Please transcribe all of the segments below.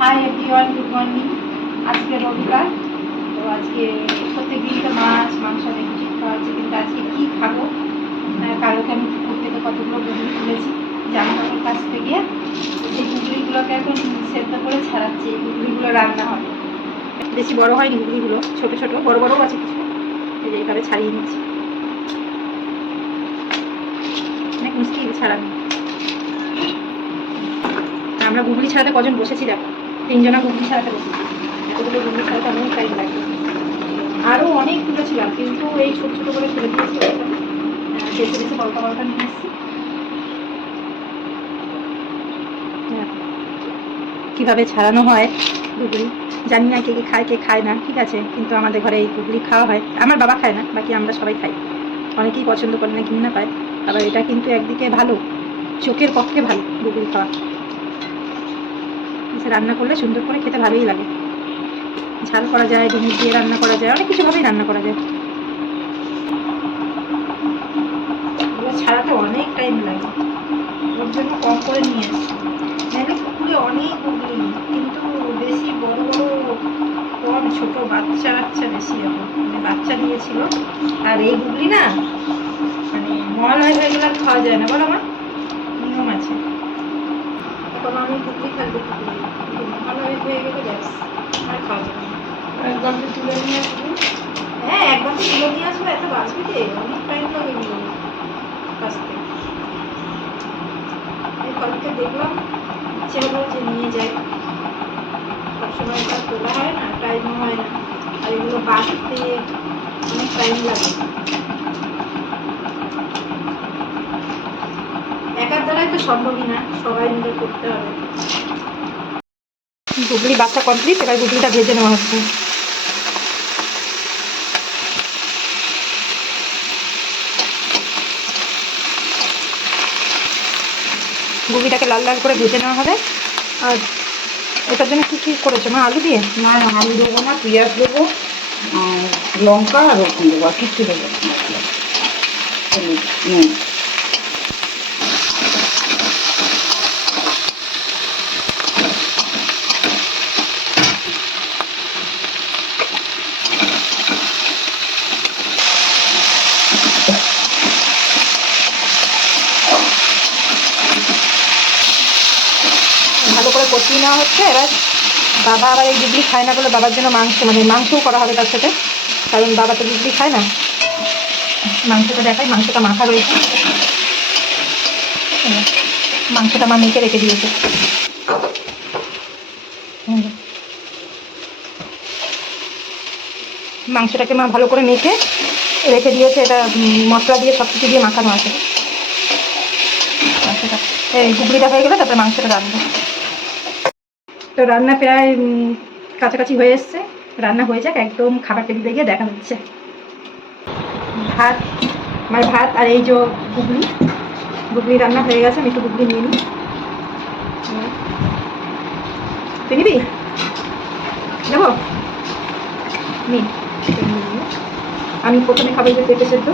Hi everyone, good morning. আজকে রবিবার, তো আজকে প্রত্যেক দিন তো মাছ মাংস কিছু খাওয়া হচ্ছে, কিন্তু আজকে কী খাবো? কালকে আমি পুকুর থেকে কতগুলো গুগলি তুলেছি জামা কাপড় কাছতে গিয়ে, সেই গুগলিগুলোকে এখন সেদ্ধ করে ছাড়াচ্ছি। এই গুগলিগুলো রান্না হবে। বেশি বড় হয়নি গুগলিগুলো, ছোটো ছোটো, বড় বড়ও আছে কিছু। এই যে এইভাবে ছাড়িয়ে নিচ্ছি, অনেক মুশকিল ছাড়ানো। আমরা গুগলি ছাড়াতে কজন বসেছি দেখো, 3 জনা গুগলি ছাড়াতে বসেছি। এতগুলো গুগলি ছাড়াতে অনেক টাইম লাগবে। আরও অনেক তুলেছিলাম, কিন্তু এই ছোটো ছোটো করে ফেলে দিয়েছি। বেছে বেছে বলকা বলকা নিয়ে এসেছি। কীভাবে ছাড়ানো হয় গুগলি জানি না, কে কে খায় কে খায় না, ঠিক আছে, কিন্তু আমাদের ঘরে এই গুগলি খাওয়া হয়। আমার বাবা খায় না, বাকি আমরা সবাই খাই। অনেকেই পছন্দ করে না, ঘৃণা পায়। আবার এটা কিন্তু একদিকে ভালো, চোখের পক্ষে ভালো গুগলি খাওয়া। রান্না করলে সুন্দর করে খেতে ভালোই লাগে। ঝাল করা যায়, ডুমুর দিয়ে রান্না করা যায়, অনেক কিছুভাবেই রান্না করা যায়। এগুলো ছাড়াতে অনেক টাইম লাগে, ওর জন্য কম করে নিয়ে এসছি। নাহলে পুকুরে অনেক গুগলি, কিন্তু বেশি বড় বড় কম, ছোট বাচ্চা বাচ্চা বেশি এখন, মানে বাচ্চা দিয়েছিল। আর এই গুগলি না, মানে মহালয় হয়ে গেলে আর খাওয়া যায় না, বলো আমার নিয়ম আছে। এখন আমি গুগলি থাকবে পুকুরে, মহালয় হয়ে গেলে ব্যাস আর খাওয়া যাবে না। একদম তুলে নিয়ে আসবো। হ্যাঁ, একদম তুলে নিয়ে আসবো। এত বাঁচবি যে অনেক টাইম লাগে এগুলো আসতে। এই কালকে দেখলাম, ইচ্ছে হলো যে নিয়ে যাই। সবসময় তার তোলা হয় না, টাইমও হয় না, আর এগুলো বাঁচতে অনেক টাইম লাগে। একার দ্বারাই তো সম্ভবই না, সবাই মিলে করতে হবে। গুগলি বাচ্চা কমপ্লিট, এবার গুগলিটা ভেজে নেওয়া হচ্ছে। গুগলিটাকে লাল লাল করে ভেজে নেওয়া হবে। আর এটার জন্য কী কী করেছো মা? আলু দিয়ে? না, আলু দেবো না, পেঁয়াজ দেবো, লঙ্কা আর রসুন দেবো, আর কিচ্ছু দেবো না। ভালো করে কষিয়ে নেওয়া হচ্ছে। এবার বাবা আবার এই গুগলি খায় না বলে বাবার জন্য মাংস, মানে মাংসও করা হবে তার সাথে, কারণ বাবা তো গুগলি খায় না। মাংসটা দেখাই, মাংসটা মাখা রয়েছে। মাংসটা মা মেখে রেখে দিয়েছে। মাংসটাকে মা ভালো করে মেখে রেখে দিয়েছে। এটা মশলা দিয়ে সব কিছু দিয়ে মাখানো আছে। মাংসটা এই গুগলিটা হয়ে গেলে তারপরে মাংসটা রান্না। তো রান্না প্রায় কাছাকাছি হয়ে এসছে। রান্না হয়ে যাক, একদম খাবার টেবিলে গিয়ে দেখা হচ্ছে। ভাত, আমার ভাত আর এই যে গুগলি, গুগলি রান্না হয়ে গেছে। আমি একটু গুগলি নিয়ে নিই। তুই নিবি? নেবো নি। আমি প্রথমে খাবো যে পেঁপে সেদ্ধ।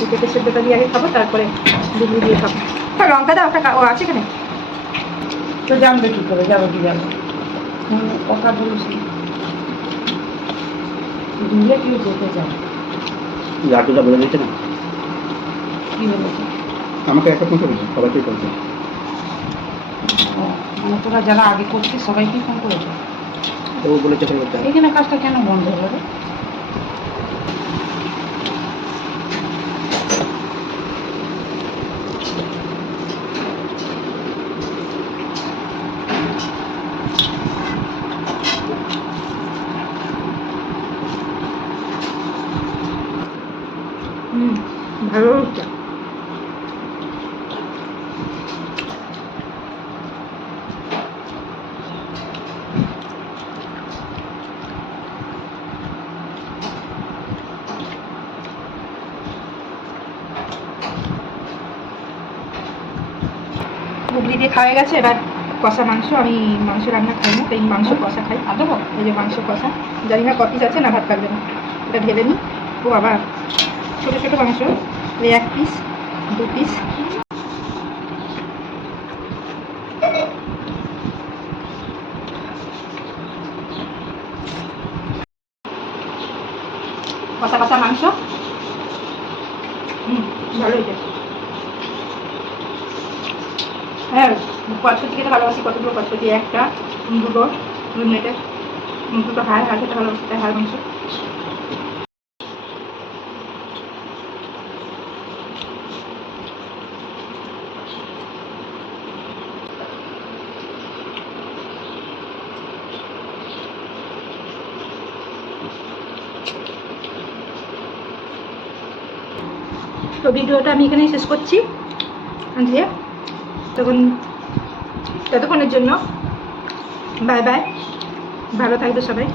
এই পেঁপে সেদ্ধটা দিয়ে আগে খাবো, তারপরে গুগলি দিয়ে খাবো। লঙ্কা দাও, ওটা ও আছে এখানে। তো জানবে কী করে, যাবো কি জানবো, কথা বলিস দিয়ে কেউ যেতে চায়। লাটুটা বলে দিচ্ছে না, কী বলেছে? আমাকে একটা ফোন করেছে, সবাইকে করছে। মানে তোরা যারা আগে করছিস সবাইকেই ফোন করেছে? ও বলেছে ফোন করতে হবে। এখানে কাজটা কেন বন্ধ হলো রে? ভালো হচ্ছে। গুগলি দিয়ে খাওয়া গেছে। এবার কষা মাংস, আমি মাংস রান্না খাই না, তাই মাংস কষা খাই। আর দেবো এই যে মাংস কষা, জানি না কপিস আছে না, ভাত লাগবে না। এটা ঢেলে নিই। ও বাবা, ছোটো ছোটো মাংস, ওই 1 পিস 2 পিস। কষা কষা মাংস। ভালো হয়েছে। হ্যাঁ, কচকচি খেতে ভালোবাসি। কতগুলো কচকচি, একটা দুটো মেটে দুটো হাড় খেতে ভালোবাসি, তাই হাড় মাংস। তো ভিডিওটা আমি এখানেই শেষ করছি। আজকে ততক্ষণের জন্য বাই বাই। ভালো থাকবে সবাই।